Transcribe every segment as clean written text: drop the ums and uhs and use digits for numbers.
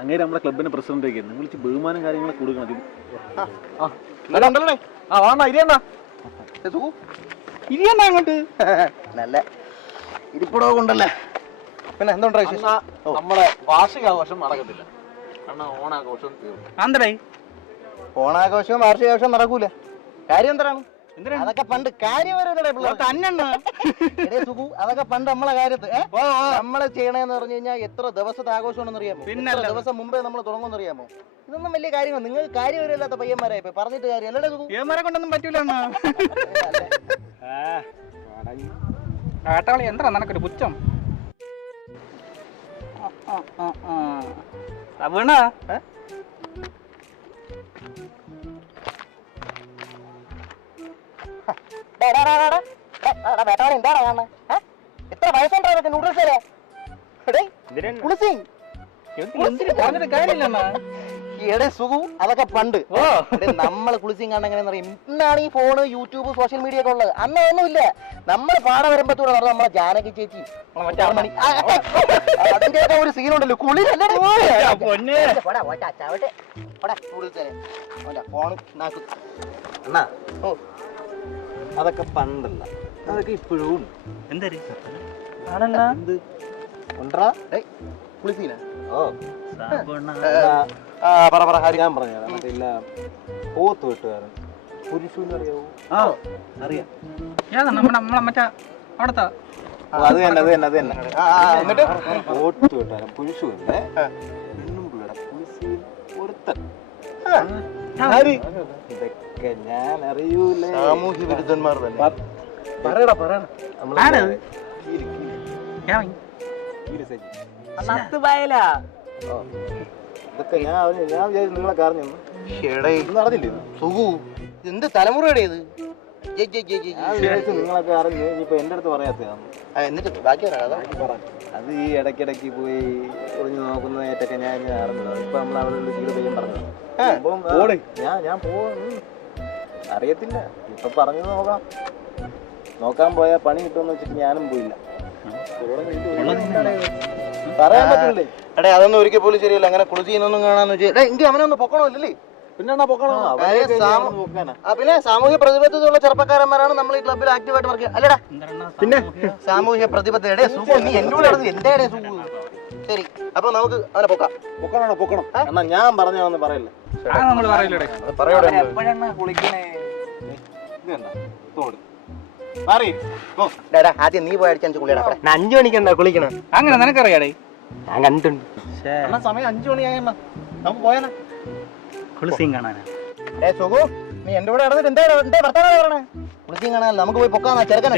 അങ്ങനെ നമ്മളെ ക്ലബിന്റെ പ്രസിഡന്റ് ഒക്കെ വിളിച്ച് ബഹുമാനം കാര്യങ്ങളൊക്കെ കൊടുക്കണം. അങ്ങോട്ട് നല്ല ഇരിപ്പടോ കൊണ്ടല്ലേ. പിന്നെ എന്തുണ്ടാ നമ്മളെ വാർഷികാഘോഷം നടക്കത്തില്ല. കാരണം ഓണാഘോഷം തീർന്നു. ഓണാഘോഷവും വാർഷികാഘോഷവും നടക്കൂല. കാര്യം എന്താണ്? അതൊക്കെ പണ്ട് കാര്യം അതൊക്കെ പണ്ട് നമ്മളെ കാര്യത്ത് നമ്മളെ ചെയ്യണേന്ന് പറഞ്ഞു കഴിഞ്ഞാൽ എത്ര ദിവസത്തെ ആഘോഷമാണെന്ന് അറിയാമോ? പിന്നെ ദിവസം മുമ്പേ നമ്മൾ തുടങ്ങുമെന്ന് അറിയാമോ? ഇതൊന്നും വലിയ കാര്യമാണ്. നിങ്ങൾ കാര്യമില്ലാത്ത പയ്യന്മാരായി പറഞ്ഞിട്ട് കാര്യം അല്ലേ? പയ്യന്മാരെ കൊണ്ടൊന്നും പറ്റൂല. എന്താ നിനക്കൊരു പുച്ഛം? എന്താണ് കാണുന്നത്? എത്ര വയസ്സുണ്ടോ നൂഡിൽസ്? അതൊക്കെ പണ്ട് നമ്മള് കുളിസിങ് കാണാൻ എങ്ങനെയാന്ന് അറിയാം. ഇന്നാണ് ഈ ഫോണ്, യൂട്യൂബ്, സോഷ്യൽ മീഡിയ ഒക്കെ ഉള്ളത്. അന്ന് ഒന്നുമില്ല. നമ്മൾ പാട വരുമ്പത്തൂടെ നടന്ന നമ്മളെ ജാനകി ചേച്ചി അതിന്റെയൊക്കെ ഒരു സീനുണ്ടല്ലോ. കുളി അതൊക്കെ പണ്ടല്ല, അതൊക്കെ ഇപ്പോഴും ഞാൻ പറഞ്ഞ മറ്റേ പോത്ത് വെട്ടുകാരൻ പുരുഷൂന്ന് അറിയാവോ? അറിയാം. അത് തന്നെ പോത്ത് വെട്ടുകാരൻ പുരുഷൂന്റെ ഒരുത്തൻ. ഇതൊക്കെ ഞാൻ അറിയൂലേ. സാമൂഹ്യ വിരുദ്ധന്മാർ തന്നെ. ഇതൊക്കെ ഞാൻ നിങ്ങളൊക്കെ അറിഞ്ഞു. അറിഞ്ഞില്ലേ സുഖു? എന്ത് തലമുറയുടെ ഇത്? നിങ്ങളൊക്കെ അറിഞ്ഞു. ഇനിയിപ്പോ എന്റെ അടുത്ത് പറയാത്തതാണ്. എന്നിട്ട് ബാക്കി അത് ഈ ഇടയ്ക്കിടയ്ക്ക് പോയി ഒളിഞ്ഞു നോക്കുന്നതായിട്ടൊക്കെ ഞാൻ അറിഞ്ഞതാണ്. ഇപ്പൊ നമ്മൾ അവിടെ ചീട് പയ്യൻ പറഞ്ഞത് ഞാൻ അറിയത്തില്ല. ഇപ്പൊ പറഞ്ഞു നോക്കാൻ പോയാ പണി കിട്ടുമെന്ന് വെച്ചിട്ട് ഞാനും പോയില്ല. പറയാൻ പറ്റില്ലേ? എടേ അതൊന്നും ഒരിക്കൽ പോലും ശരിയല്ല. അങ്ങനെ കുളിച്ചീനൊന്നും കാണാന്ന് വെച്ചാൽ എങ്കിൽ അവനൊന്ന് പൊക്കണമല്ലേ? പിന്നെ സാമൂഹ്യ പ്രതിബദ്ധതയുള്ള ചെറുപ്പക്കാരന്മാരാണ് നമ്മൾ ഈ ക്ലബ്ബിൽ ആക്റ്റീവായിട്ട് വർക്ക് ചെയ്യുക അല്ലടാ. പിന്നെ സാമൂഹ്യ പ്രതിബദ്ധത എന്റെ സുഖം. ശരി, അപ്പൊ നമുക്ക് അവനെ പൊക്കണം. എന്നാ ഞാൻ പറഞ്ഞാന്ന് പറയല്ലേ. ആദ്യം നീ പോയി അടിച്ചു കുളിയടാ. 5 മണിക്കെന്താ കുളിക്കണം? അങ്ങനെ നിനക്കറിയാടേ? ഞാൻ കണ്ടിട്ടുണ്ട്. സമയം 5 മണിയായ നമുക്ക് പോയാ കുളിസിങ് കാണാനാ. സുഖു, നീ എന്റെ കൂടെ നടന്നിട്ട് എന്താ വർത്താനം പറയണേ? കുളിസിങ് കാണാനല്ല, നമുക്ക് പോയി പൊക്കാന്നാ. ചെറുക്കൻ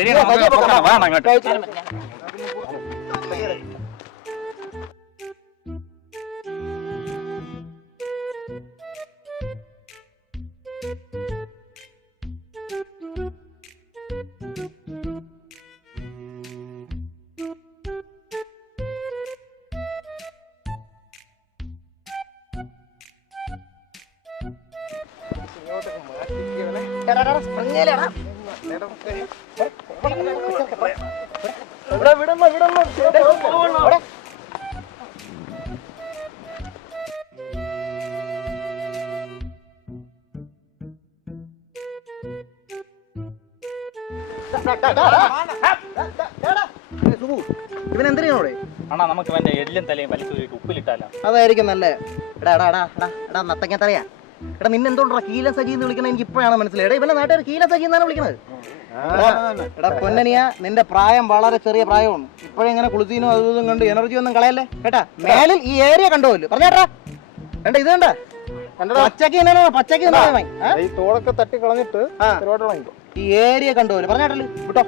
ഇവൻ എന്തിനാണോടെ? നമുക്ക് എല്ലാം തലയും വലിച്ചു ഉപ്പിലിട്ടാലോ? അതായിരിക്കും നല്ല. എടാ നത്തങ്ങ തലയാ. എടാ നിന്നെ എന്തുകൊണ്ടാ കീല സജി എന്ന് വിളിക്കണത്? എനിക്ക് ഇപ്പോഴാണ് മനസ്സിലായി. എടാ ഇവന്റെ നാട്ടുകാർ കീല സജി എന്നാണ് വിളിക്കുന്നത്. എടാ പൊന്നനിയ, നിന്റെ പ്രായം വളരെ ചെറിയ പ്രായമാണ്. ഇപ്പോഴെങ്ങനെ കുളിച്ചീനും അതും കണ്ട് എനർജി ഒന്നും കളയല്ലേ കേട്ടാ. മേലിൽ ഈ ഏരിയ കണ്ടുപോലും പറഞ്ഞേട്ടാ. വേണ്ട ഇത് കണ്ട പച്ചക്ക് തോളൊക്കെ തട്ടി കളഞ്ഞിട്ട് ഈ ഏരിയ കണ്ടുപോലും പറഞ്ഞേട്ടല്ലേ വിട്ടോ.